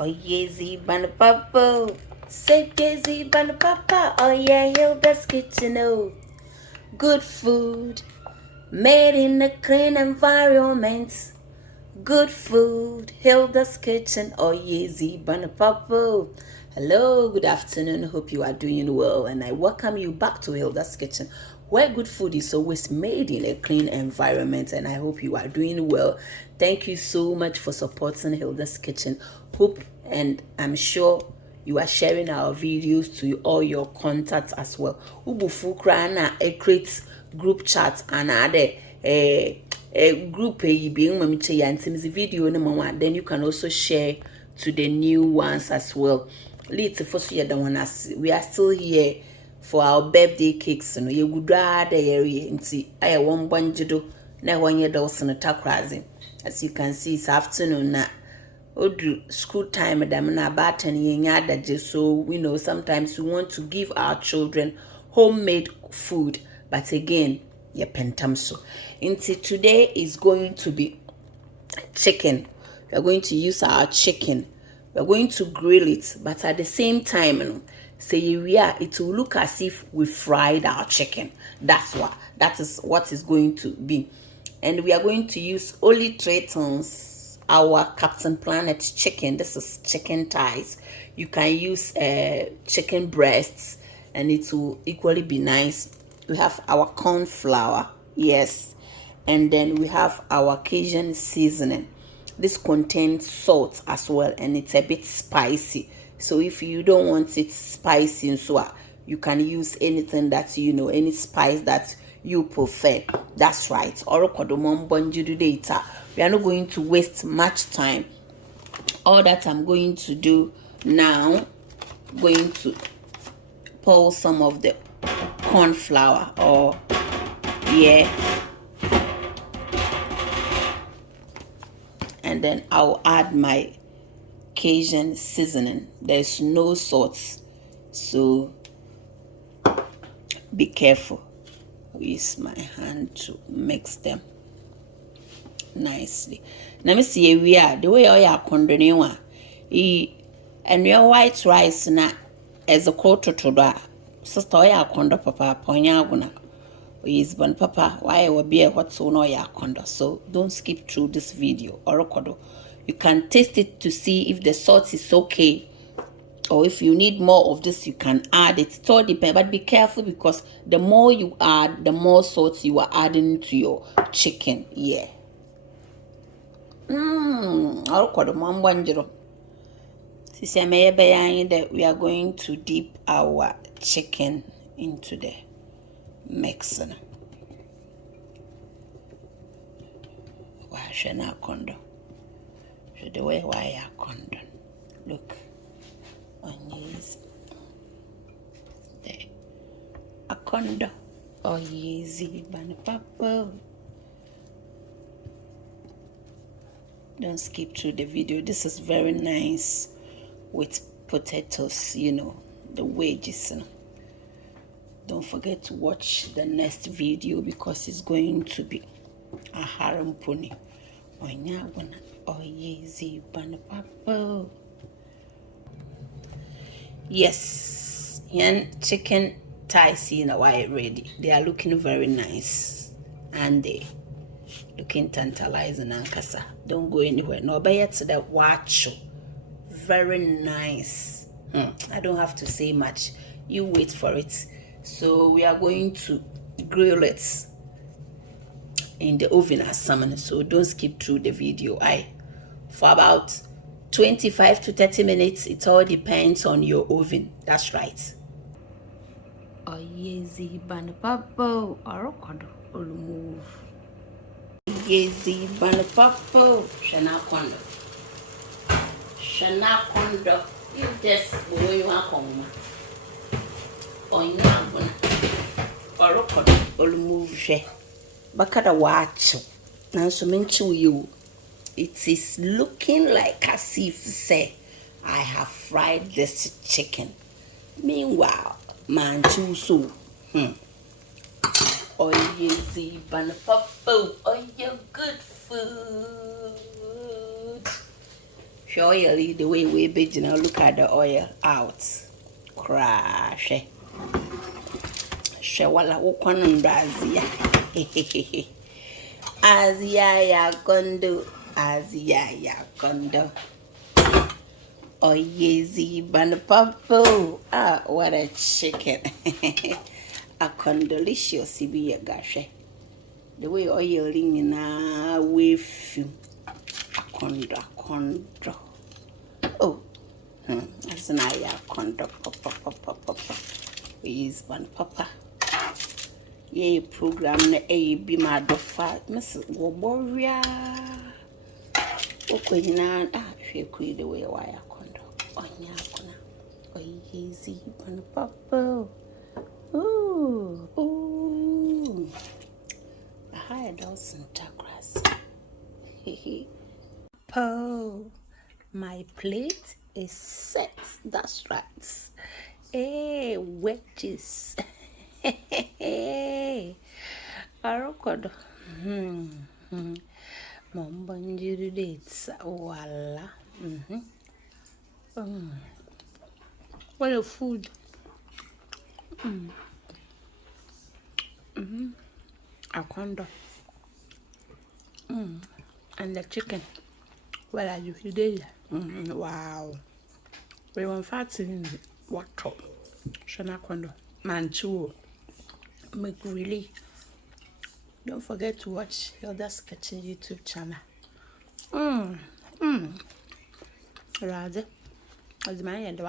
Oh yeah, Z-Ban Papa. Say Z-Ban Papa. Oh yeah, Hilda's Kitchen. Oh, good food made in a clean environment. Good food, Hilda's Kitchen. Oh yeah, Z-Ban Papa. Hello, good afternoon. Hope you are doing well, and I welcome you back to Hilda's Kitchen, where good food is always made in a clean environment. And I hope you are doing well. Thank you so much for supporting Hilda's Kitchen. Hope and I'm sure you are sharing our videos to all your contacts as well. Ubufu krana a create group chat and other a group being mamiche and video no mama. Then you can also share to the new ones as well. Let's first year the one as we are still here for our birthday cakes. No, you would rather area nti I one banjido na one year dawson takrazi. As you can see, it's afternoon na. Odru school time madam na batan yenya adaje, so we know sometimes we want to give our children homemade food, but again yeah pentamso. Into today is going to be chicken. We are going to use our chicken. We are going to grill it, but at the same time, say we are, it will look as if we fried our chicken. That is what is going to be. And we are going to use only 3 tons our Captain Planet chicken. This is chicken thighs. You can use chicken breasts, and it will equally be nice. We have our corn flour, yes, and then we have our Cajun seasoning. This contains salt as well, and it's a bit spicy. So if you don't want it spicy, so you can use anything that any spice that you prefer. That's right. We are not going to waste much time. All that I'm going to do now, going to pour some of the corn flour, or and then I'll add my Cajun seasoning. There's no salt, so be careful. I use my hand to mix them nicely. Now me see we are the way I are condone and your white rice na as a quarter to that. Sister ya kondo papa ponya guna. Is ban papa why will be a what so no ya kondo. So don't skip through this video or kodo. You can taste it to see if the salt is okay, or if you need more of this you can add it. It all depends, but be careful because the more you add, the more salt you are adding to your chicken. Yeah. That we are going to dip our chicken into the mixer. The way why I condon. Look on these there. A condo. Oh easy ban papa. Don't skip through the video. This is very nice with potatoes, the wedges. Don't forget to watch the next video because it's going to be a haram pony. Oh easy ban papa. Yes, and chicken thighs why ready. They are looking very nice and they looking tantalizing and kasa. Don't go anywhere. No, but yet that watch. Very nice. I don't have to say much. You wait for it. So we are going to grill it in the oven as salmon. So don't skip through the video. For about 25 to 30 minutes. It all depends on your oven. That's right. Oh yezi ban papa arokodo move. Yezi ban papa shana kondo. You just boy you are come. Onya bona arokodo move she. Bakada watch. Now so mention you. It is looking like as if say I have fried this chicken. Meanwhile, man so. Oh easy ban papa. Oh your good food. oil the way we be now. Look at the oil out. Crash. Shawala wukon Azia. Azia ya gondo. Azia ya gondo. Oh yezi banapapo. Ah, what a chicken. A condolicious be a gashe. The way oiling na with you. A condo. Oh, that's an aya condo. Papa. We use one papa. Ye program na be my dofa. Miss Warrior. Okay, now, she could the way wire condo. Oh, yeah, oh, easy, one papa. Ooh. I had also chakras. Po, my plate is set. That's right. Hey, wedges. Hey, Arokodo. Mombanjiri dates. Voila. What a food. Akondo. And the chicken. Well, are you did? Wow. We were fattening what top? Shana Kondo. Manchu. Make really. Don't forget to watch Hilda Sketching YouTube channel. Rather. As my end,